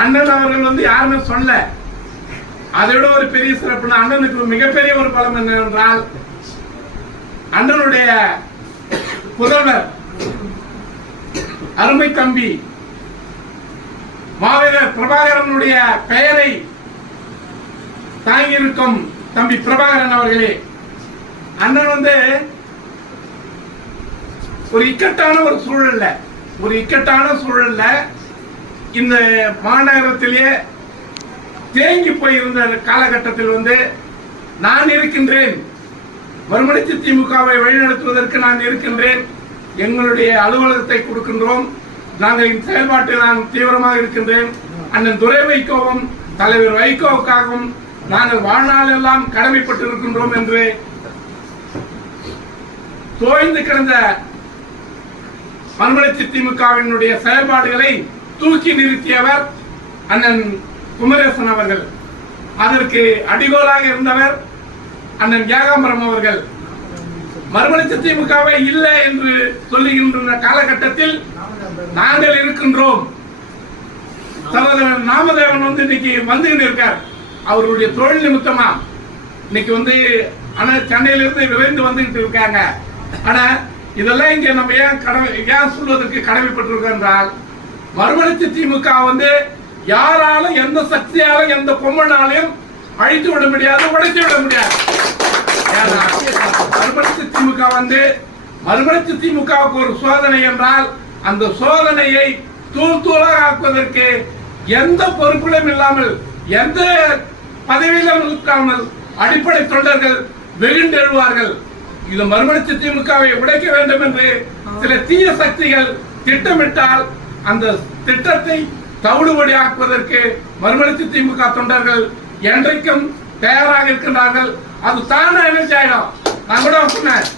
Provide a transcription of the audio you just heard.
அண்ணன் அவர்கள் வந்து யாருமே சொல்ல. அதை விட ஒரு பெரிய சிறப்பு, அண்ணனுக்கு மிகப்பெரிய ஒரு பலம் என்னவென்றால், அண்ணனுடைய புதல்வர் அருமை தம்பி மாவீரர் பிரபாகரனுடைய பெயரை தாங்கியிருக்கும் தம்பி பிரபாகரன் அவர்களே, அண்ணன் வந்து ஒரு இக்கட்டான சூழல்ல இந்த மாநகரத்திலே தேங்கி போயிருந்த காலகட்டத்தில் வந்து நான் இருக்கின்றேன், மறுமலர்ச்சி திமுகவை வழிநடத்துவதற்கு நான் இருக்கின்றேன், எங்களுடைய அலுவலகத்தை கொடுக்கின்றோம், நாங்கள் இந்த செயல்பாட்டில் நான் தீவிரமாக இருக்கின்றேன், அண்ணன் துரை வைகோவும் தலைவர் வைகோவுக்காகவும் நாங்கள் வாழ்நாள் எல்லாம் கடமைப்பட்டு இருக்கின்றோம் என்று தோய்ந்து கிடந்த மறுமலர்ச்சி திமுகவினுடைய செயல்பாடுகளை தூக்கி நிறுத்தியவர் அண்ணன் குமரேசன் அவர்கள். அதற்கு அடிகோலாக இருந்தவர் அண்ணன் ஏகாம்பரம் அவர்கள். மறுமலர்ச்சி திமுகவை இல்லை என்று சொல்லுகின்ற காலகட்டத்தில் நாங்கள் இருக்கின்றோம். சகோதரர் நாமதேவன் வந்து இன்னைக்கு வந்துகிட்டு இருக்கார். அவருடைய தொழில் நிமித்தமா இன்னைக்கு வந்து சென்னையிலிருந்து விரைந்து வந்துகிட்டு இருக்காங்க. ஆனா இதெல்லாம் இங்க நம்ம ஏன் சொல்வதற்கு கடமைப்பட்டிருக்கோம் என்றால், மறுமலர்ச்சி திமுக வந்து யாராலும் எந்த சக்தியாலும் எந்த கொம்பனாலையும் அழித்து விட முடியாது, உடைத்து விட முடியாது. மறுமலர்ச்சி திமுக வந்து மறுமலர்ச்சி திமுகவுக்கு ஒரு சோதனை என்றால், அந்த சோதனையை தூள் தூளாக ஆக்குவதற்கு எந்த பொறுப்பிலும் இல்லாமல், எந்த பதவியிலும் இருக்காமல் அடிப்படை தொண்டர்கள் வெகுண்டெழுவார்கள். இது மறுமலர்ச்சி திமுகவை உடைக்க வேண்டும் என்று சில தீய சக்திகள் திட்டமிட்டால், அந்த திட்டத்தை தவிடுபடி ஆக்குவதற்கு மறுமலர்ச்சி திமுக தொண்டர்கள் என்றைக்கும் தயாராக இருக்கின்றார்கள். அது தானே என்ன செய்யணும். நான் கூட சொன்னேன்,